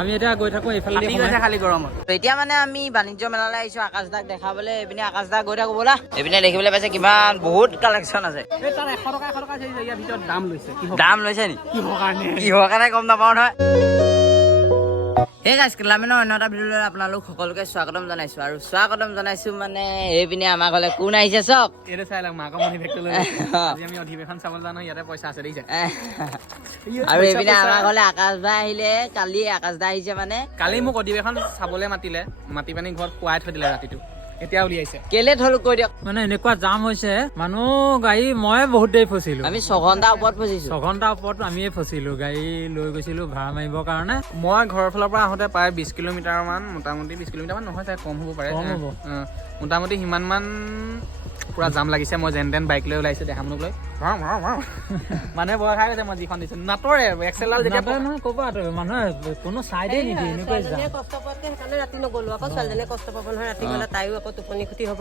আমি এতিয়া গৈ থাকো এইফালে খালি গৰমত এতিয়া মানে আমি বাণিজ্য মেলালৈ আহিছো আকাশ দাক দেখাবলৈ এইপিনে আকাশ দাক গৈ থাকো ব'লা এইপিনে দেখিবলৈ পাইছে কিমান বহুত কালেকশ্যন আছে তাৰ 100 টকা ইয়াৰ ভিতৰত দাম লৈছে নি কিহৰ কাৰণে গম নাপাওঁ নহয় এই গাইছ ক্লামেনৰ অন্য এটা ভিডিঅ'লৈ আপোনালোক সকলোকে স্বাগতম জনাইছো আৰু স্বাগতম জনাইছো মানে এইপিনে আমাৰ ঘৰলৈ কোন আহিছে চক এইটো চাই লওক মাকৰ মণিবেগটো আজি আমি অধিৱেশন চাবলৈ যাওঁ ইয়াতে পইচা আছে দেখিছে আৰু এইপিনে আমাৰ ঘৰলৈ আকাশ দা আহিলে কালি আকাশ দা আহিছে মানে কালি মোক অধিৱেশন চাবলৈ মাতি পানি ঘৰত খুৱাই থৈ দিলে ৰাতিটো এতিয়া উলিয়াইছে কেলে থলো কৈ দিয়ক মানে এনেকুৱা জাম হৈছে মানুহ গাড়ী মই বহুত দেৰি ফচিলো আমি 6 ঘণ্টা ওপৰত ফচিছো 6 ঘণ্টা ওপৰত আমিয়ে ফচিলো গাড়ী লৈ গৈছিলো ভাড়া মাৰিবৰ কাৰণে মই ঘৰৰ ফালৰ পৰা আহোঁতে প্ৰায় 20 কিলোমিটাৰ মান মোটামুটি 20 কিলোমিটাৰ মান নহয় চাগে কম হ'ব পাৰে মোটামুটি সিমান মান পুৰা জাম লাগিছে মই যেন তেন বাইক লৈ ওলাইছো দেখামুক লৈ মানুহে ভয় খাই গৈছে মই যিখন দিছো নাটৰে এক্সেলাল যেতিয়া নহয় ক'ব মানুহে কোনো চাইডে নিদিয়ে এনেকৈ কষ্ট পোৱাতকে সেইকাৰণে ৰাতি নগলো আকৌ ছোৱালীজনীয়ে কষ্ট পাব নহয় ৰাতি গ'লে তাইও আকৌ টোপনি ক্ষতি হ'ব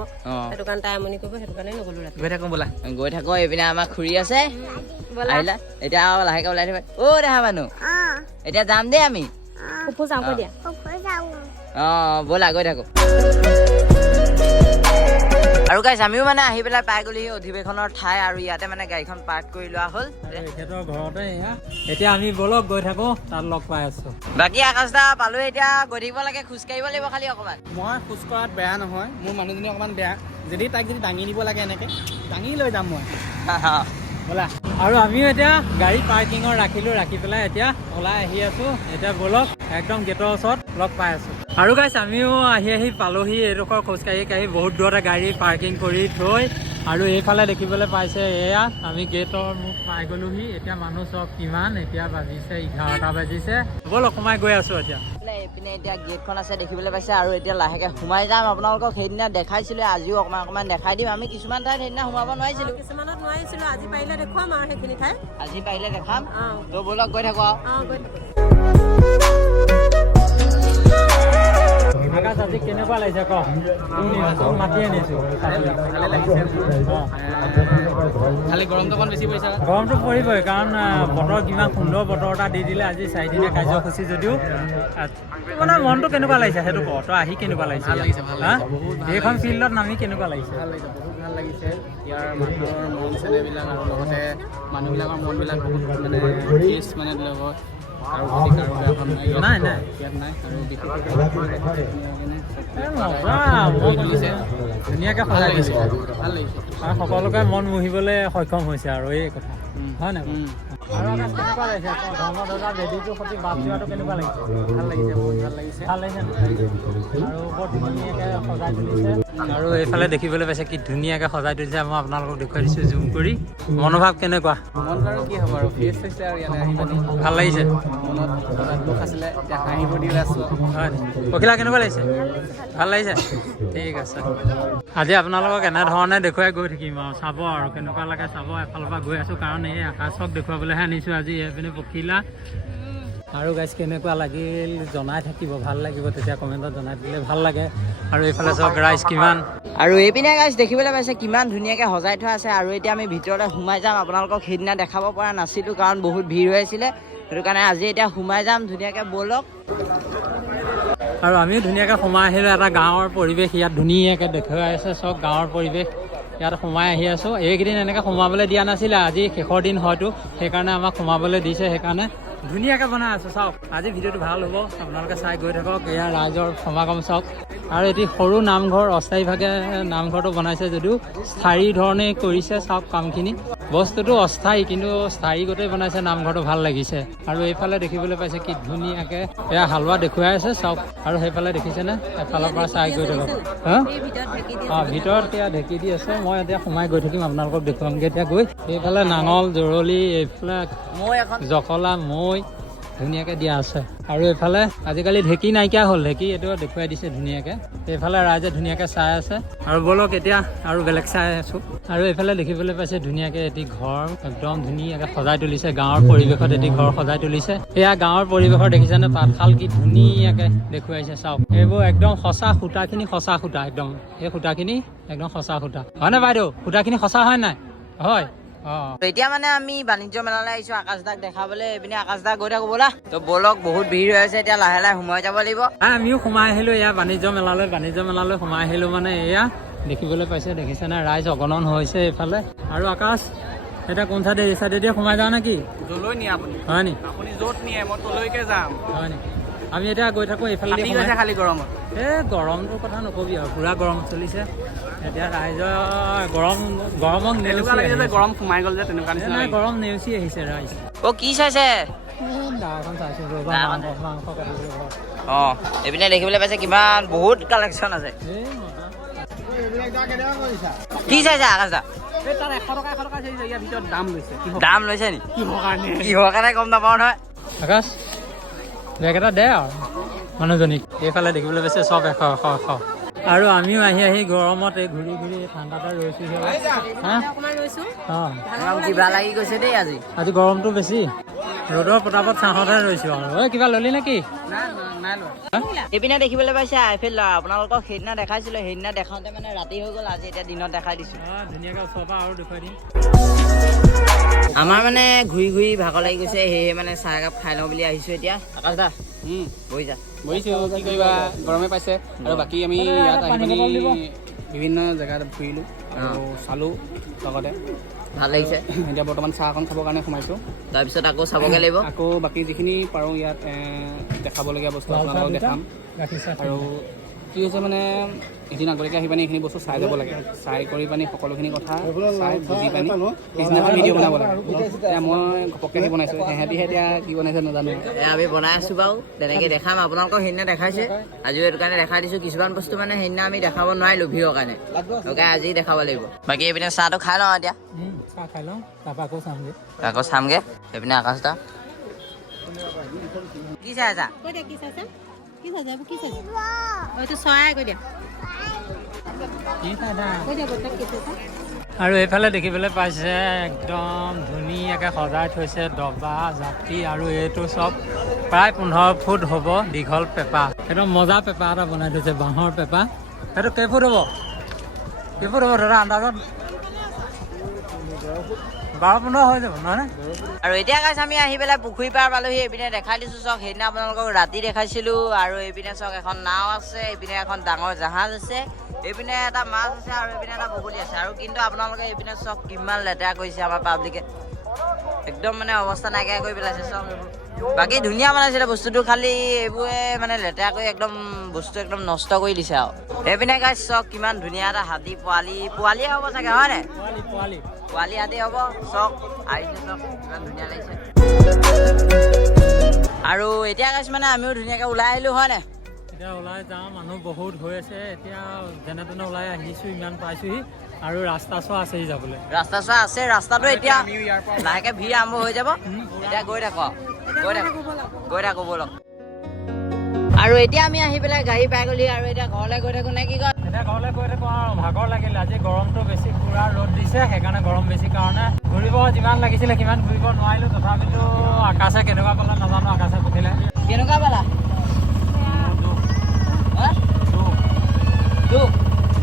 সেইটো কাৰণে তাই আমনি কৰিব সেইটো কাৰণে নগলো ৰাতি গৈ থাকো ব'লা গৈ থাকো এইপিনে আমাৰ খুৰী আছে আহিলা এতিয়া লাহেকে ওলাই থাকিবা অ দেখা মানুহ এতিয়া যাম দেই আমি ব'লা গৈ থাকো আৰু গাইছ আমিও মানে আহি পেলাই পাই গ'লো অধিৱেশনৰ ঠাই আৰু ইয়াতে মানে গাড়ীখন পাৰ্ক কৰি লোৱা হ'ল তেখেতৰ ঘৰতে এতিয়া আমি বলক গৈ থাকো তাত লগ পাই আছো বাকী আকাশ দা পালো এতিয়া গৈ থাকিব লাগে খোজকাঢ়িব লাগিব খালি অকণমান মই খোজ কঢ়াত বেয়া নহয় মোৰ মানুহজনী অকণমান বেয়া যদি তাইক যদি দাঙি দিব লাগে এনেকে দাঙি লৈ যাম মই ব'লা আৰু আমিও এতিয়া গাড়ী পাৰ্কিঙত ৰাখি পেলাই এতিয়া ওলাই আহি আছো এতিয়া বলক একদম গেটৰ ওচৰত লগ পাই আছো আৰু গাইছ আমিও আহি পালোহি এইডোখৰ খোজকাঢ়ি বহুত দূৰতে গাড়ী পাৰ্কিং কৰি থৈ আৰু এইফালে দেখিবলৈ পাইছে এয়া আমি গেটৰ মুখ পাই গ'লোহি এতিয়া মানুহ চব কিমান এতিয়া বাজিছে 11টা বাজিছে ব'লক সোমাই গৈ আছো এতিয়া এইপিনে এতিয়া গেটখন আছে দেখিবলৈ পাইছে আৰু এতিয়া লাহেকে সোমাই যাম আপোনালোকক সেইদিনা দেখাইছিলো আজিও অকণমান দেখাই দিম আমি কিছুমান ঠাইত সেইদিনা সোমাব নোৱাৰিছিলো কিছুমানত নোৱাৰিছিলো আজি পাৰিলে দেখুৱাম আৰু সেইখিনি ঠাই আজি পাৰিলে দেখাম তো ব'লক গৈ থাকো আকাশ আজি কেনেকুৱা লাগিছে ক মাতি আনিছো খালি গৰমটো অকণ বেছি পৰিছে গৰমটো পৰিবই কাৰণ বতৰ কিমান সুন্দৰ বতৰ এটা দি দিলে আজি 4 দিনীয়া কাৰ্যসূচী যদিও মানে মনটো কেনেকুৱা লাগিছে সেইটো ক তই আহি কেনেকুৱা লাগিছে এইখন ফিল্ডত নামি কেনেকুৱা লাগিছে বহুত ভাল লাগিছে ইয়াৰ মানুহৰ মন চেনেহবিলাক আৰু লগতে মানুহবিলাকৰ মনবিলাক বহুত মানে ফ্ৰেছ মানে লগত আৰু নাই ইয়াত নাই আৰু ধুনীয়াকৈ সজাই দিছে ভাল লাগিছে আৰু সকলোকে মন মুহিবলৈ সক্ষম হৈছে আৰু এই কথা হয় নাই আৰু কেনেকুৱা লাগিছে ধৰ্মদাদা ৰেডিটোৰ সৈতে বাপ যোৱাটো কেনেকুৱা লাগিছে ভাল লাগিছে বহুত ভাল লাগিছে আৰু বৰ ধুনীয়াকৈ সজাই তুলিছে আৰু এইফালে দেখিবলৈ পাইছে কি ধুনীয়াকৈ সজাই তুলিছে মই আপোনালোকক দেখুৱাই দিছোঁ জুম কৰি মনোভাৱ কেনেকুৱা মনটো আৰু কি হ'ব আৰু ফ্ৰেছ হৈছে আৰু ইয়াতে আহি পানি ভাল লাগিছে মনত দুখ আছিলে এতিয়া হাঁহিব দি আছোঁ হয় পখিলা কেনেকুৱা লাগিছে ভাল লাগিছে ঠিক আছে আজি আপোনালোকক এনেধৰণে দেখুৱাই গৈ থাকিম আৰু চাব আৰু কেনেকুৱা লাগে চাব এফালৰ পৰা গৈ আছোঁ কাৰণ এই আকাশক দেখুৱাবলৈহে আনিছোঁ আজি এইপিনে পখিলা আৰু গাইছ কেনেকুৱা লাগিল জনাই থাকিব ভাল লাগিব তেতিয়া কমেণ্টত জনাই দিলে ভাল লাগে আৰু এইফালে চাওক ৰাইজ কিমান আৰু এইপিনে গাইছ দেখিবলৈ পাইছে কিমান ধুনীয়াকৈ সজাই থোৱা আছে আৰু এতিয়া আমি ভিতৰতে সোমাই যাম আপোনালোকক সেইদিনা দেখাব পৰা নাছিলোঁ কাৰণ বহুত ভিৰ হৈ আছিলে সেইটো কাৰণে আজি এতিয়া সোমাই যাম ধুনীয়াকৈ ব'লক আৰু আমিও ধুনীয়াকৈ সোমাই আহিলোঁ এটা গাঁৱৰ পৰিৱেশ ইয়াত ধুনীয়াকৈ দেখুৱাই আছে চব গাঁৱৰ পৰিৱেশ ইয়াত সোমাই আহি আছোঁ এইকেইদিন এনেকৈ সোমাবলৈ দিয়া নাছিলে আজি শেষৰ দিন হয়তো সেইকাৰণে আমাক সোমাবলৈ দিছে সেইকাৰণে ধুনীয়াকৈ বনাই আছোঁ চাওক আজি ভিডিঅ'টো ভাল হ'ব আপোনালোকে চাই গৈ থাকক এয়া ৰাইজৰ সমাগম চাওক আৰু এটি সৰু নামঘৰ অস্থায়ীভাৱে নামঘৰটো বনাইছে যদিও স্থায়ী ধৰণে কৰিছে চাওক কামখিনি বস্তুটো অস্থায়ী কিন্তু স্থায়ী গোটেই বনাইছে নামঘৰটো ভাল লাগিছে আৰু এইফালে দেখিবলৈ পাইছে কি ধুনীয়াকৈ এয়া হালোৱা দেখুৱাই আছে চাওক আৰু সেইফালে দেখিছেনে এফালৰ পৰা চাই গৈ থাকক ভিতৰত সেয়া ঢেঁকী দি আছে মই এতিয়া সোমাই গৈ থাকিম আপোনালোকক দেখুৱামগৈ এতিয়া গৈ এইফালে নাঙল জৰলি এইফালে জখলা মৈ ধুনীয়াকৈ দিয়া আছে আৰু এইফালে আজিকালি ঢেঁকী নাইকিয়া হ'ল ঢেঁকী এইটো দেখুৱাই দিছে ধুনীয়াকৈ এইফালে ৰাইজে ধুনীয়াকৈ চাই আছে আৰু ব'লক এতিয়া আৰু বেলেগ চাই আছোঁ আৰু এইফালে দেখিবলৈ পাইছে ধুনীয়াকৈ এটি ঘৰ একদম ধুনীয়াকৈ সজাই তুলিছে গাঁৱৰ পৰিৱেশত এটি ঘৰ সজাই তুলিছে এয়া গাঁৱৰ পৰিৱেশৰ দেখিছেনে তাঁতশাল কি ধুনীয়াকৈ দেখুৱাইছে চাওক এইবোৰ একদম সঁচা সূতাখিনি সঁচা সূতা একদম এই সূতাখিনি একদম সঁচা সূতা হয়নে বাইদেউ সূতাখিনি সঁচা হয় নাই হয় তো এতিয়া মানে আমি বাণিজ্য মেলালৈ আহিছো আকাশ দাক দেখাবলৈ এইপিনে আকাশ দাক গৈ থাকো ব'লা তো ব'লক বহুত ভিৰ হৈ আছে এতিয়া লাহে লাহে সোমাই যাব লাগিব আমিও সোমাই আহিলো এয়া বাণিজ্য মেলালৈ সোমাই আহিলো মানে এয়া দেখিবলৈ পাইছে দেখিছে না ৰাইজ অগণন হৈছে এইফালে আৰু আকাশ এটা কোন চাইডে এই চাইডে দিয়ে সোমাই যাওঁ নেকি যলৈ নিয়ে আপুনি হয় নি আপুনি য'ত নিয়ে মই তলৈকে যাম হয় নি আমি এতিয়া গৈ থাকোঁ এইফালে ঠিক আছে খালি গৰমত এই গৰমটোৰ কথা নকবি আৰু পুৰা গৰম চলিছে এতিয়া ৰাইজৰ গৰমক এনেকুৱা লাগে যে গৰম সোমাই গ'ল যে তেনেকুৱা নিচিনা নাই গৰম নেওচি আহিছে ৰাইজ অ' কি চাইছে দাখন চাইছোঁ ৰ'বা মাংস কাটিবলৈ ঘৰত অঁ এইপিনে দেখিবলৈ পাইছে কিমান বহুত কালেকশ্যন আছে এই মজা কি চাইছে আকাশ দা এই তাত 100 টকা চাইছে ইয়াৰ ভিতৰত দাম লৈছে দাম লৈছে নি কিহৰ কাৰণে গম নাপাওঁ নহয় আকাশ বেগ এটা দে আৰু মানুহজনীক এইফালে দেখিবলৈ পাইছে চব এশ আৰু আমিও আহি গৰমত এই ঘূৰি ঠাণ্ডাতে ৰৈছোঁ হা অকণমান লৈছোঁ অঁ কিবা লাগি গৈছে দেই আজি গৰমটো বেছি ৰ'দৰ পতাপত ছাঁহতে ৰৈছোঁ আৰু ঐ কিবা ল'লি নেকি নাই লোৱা এইপিনে দেখিবলৈ পাইছে আইফেল ল'ৰা আপোনালোকক সেইদিনা দেখাইছিলোঁ সেইদিনা দেখাওঁতে মানে ৰাতি হৈ গ'ল আজি এতিয়া দিনত দেখাই দিছোঁ ধুনীয়াকৈ ওচৰৰ পৰা আৰু দেখুৱাই দিম আমাৰ মানে ঘূৰি ভাগৰ লাগি গৈছে সেয়ে মানে চাহ একাপ খাই লওঁ বুলি আহিছোঁ এতিয়া আকাশ দা বহি যা বহিছোঁ কি কৰিবা গৰমে পাইছে আৰু বাকী আমি ইয়াত আহি পিনি বিভিন্ন জেগাত ফুৰিলোঁ আৰু চালোঁ লগতে ভাল লাগিছে এতিয়া বৰ্তমান চাহ অকণ খাবৰ কাৰণে সোমাইছোঁ তাৰপিছত আকৌ চাবগৈ লাগিব আকৌ বাকী যিখিনি পাৰোঁ ইয়াত দেখাবলগীয়া বস্তু আপোনালোকক দেখাম গাখীৰ চাহ আৰু কি হৈছে মানে এদিন আগলৈকে আহি পানি এইখিনি বস্তু চাই যাব লাগে চাই কৰি পানি সকলোখিনি কথা চাই বুজি পানি পিছদিনাখন ভিডিঅ' বনাব লাগে এতিয়া মই ঘপককৈ আহি বনাইছোঁ সিহঁতিহে এতিয়া কি বনাইছে নাজানো আমি বনাই আছোঁ বাৰু তেনেকৈ দেখাম আপোনালোকক সেইদিনা দেখাইছে আজিও এইটো কাৰণে দেখাই দিছোঁ কিছুমান বস্তু মানে সেইদিনা আমি দেখাব নোৱাৰিলোঁ ভিৰৰ কাৰণে সেইকাৰণে আজি দেখাব লাগিব বাকী এইপিনে চাহটো খাই লওঁ এতিয়া চাহ খাই লওঁ তাৰপৰা আকৌ চামগৈ এইপিনে আকাশ দা কি চাই আছা কৈ দিয়া কি চাইছে এইটো চৰাই কৈ দিয়া কৈ দিয়া বৰ্তাক কি চাইছা আৰু এইফালে দেখিবলৈ পাইছে একদম ধুনীয়াকৈ সজাই থৈছে দবা জাপি আৰু এইটো চব প্ৰায় 15 ফুট হ'ব দীঘল পেপা একদম মজা পেপা এটা বনাই থৈছে বাঁহৰ পেপা সেইটো কেইফুট হ'ব দাদা আন্দাজত 12-15 হৈ যাব নহয় আৰু এতিয়া গাইছ আমি আহি পেলাই পুখুৰী পাৰ পালোহি এইপিনে দেখাই দিছোঁ চাওক সেইদিনা আপোনালোকক ৰাতি দেখাইছিলোঁ আৰু এইপিনে চাওক এখন নাও আছে এইপিনে এখন ডাঙৰ জাহাজ আছে এইপিনে এটা মাছ আছে আৰু এইপিনে এটা বগলী আছে আৰু কিন্তু আপোনালোকে এইপিনে চাওক কিমান লেতেৰা কৰিছে আমাৰ পাব্লিকে একদম মানে অৱস্থা নাইকিয়া কৰি পেলাইছে চাওক বাকী ধুনীয়া বনাইছিলে বস্তুটো খালি এইবোৰে মানে লেতেৰা কৰি একদম বস্তু একদম নষ্ট কৰি দিছে আৰু এইপিনে গাইছ চাওক কিমান ধুনীয়া এটা হাতী পোৱালিয়ে হ'ব চাগে হয় নাই পোৱালি হাতী হ'ব চাওক আহিছে চাওক কিমান ধুনীয়া লাগিছে আৰু এতিয়া গাইছ মানে আমিও ধুনীয়াকৈ ওলাই আহিলোঁ হয় নাই এতিয়া ওলাই যাওঁ মানুহ বহুত হৈ আছে এতিয়া যেনে তেনে ওলাই আহিছোঁ ইমান পাইছোঁহি আৰু ৰাস্তা চোৱা আছেহি যাবলৈ ৰাস্তা চোৱা আছে ৰাস্তাটো এতিয়া লাহেকৈ ভিৰ আৰম্ভ হৈ যাব এতিয়া গৈ থাকোঁ ব'লক আৰু এতিয়া আমি আহি পেলাই গাড়ী পাই গ'লি আৰু এতিয়া ঘৰলৈ গৈ থাকোঁ নে কি কয় এতিয়া ঘৰলৈ গৈ থাকোঁ আৰু ভাগৰ লাগিল আজি গৰমটো বেছি পুৰা ৰ'দ দিছে সেইকাৰণে গৰম বেছি কাৰণে ঘূৰিব যিমান লাগিছিলে সিমান ঘূৰিব নোৱাৰিলোঁ তথাপিতো আকাশে কেনেকুৱা পালে নাজানো আকাশে সুধিলে কেনেকুৱা পালা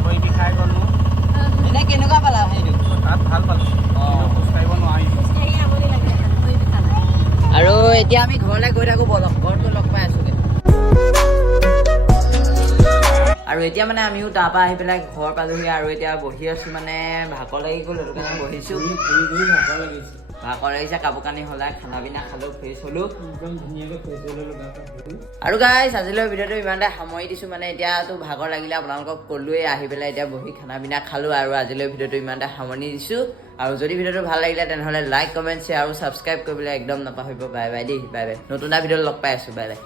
ভৰি বিষাই গ'ল মোৰ এনে কেনেকুৱা পালা সেইটো তাত ভাল পালোঁ খোজকাঢ়িব নোৱাৰি আৰু এতিয়া আমি ঘৰলৈ গৈ থাকোঁ ব'লক ঘৰটো লগ পাই আছোঁগৈ আৰু এতিয়া মানে আমিও তাৰপৰা আহি পেলাই ঘৰ পালোহি আৰু এতিয়া বহি আছোঁ মানে ভাগৰ লাগি গ'ল সেইটো কাৰণে বহিছোঁ ভাগৰ লাগিছে কাপোৰ কানি সলাই খানা পিনা খালোঁ ফ্ৰেছ হ'লোঁ একদম ধুনীয়াকৈ ফ্ৰেছ হৈ ল'লোঁ আৰু গাইছ আজিলৈ ভিডিঅ'টো ইমানতে সামৰি দিছোঁ মানে এতিয়াতো ভাগৰ লাগিলে আপোনালোকক ক'লোৱেই আহি পেলাই এতিয়া বহি খানা পিনা খালোঁ আৰু আজিলৈ ভিডিঅ'টো ইমানতে সামৰণি দিছোঁ আৰু যদি ভিডিঅ'টো ভাল লাগিলে তেনেহ'লে লাইক কমেণ্ট শ্বেয়াৰ আৰু ছাবস্ক্ৰাইব কৰিবলৈ একদম নাপাহৰিব বাই বাই দেই বাই বাই নতুন এটা ভিডিঅ'ত লগ পাই আছোঁ বাই বাই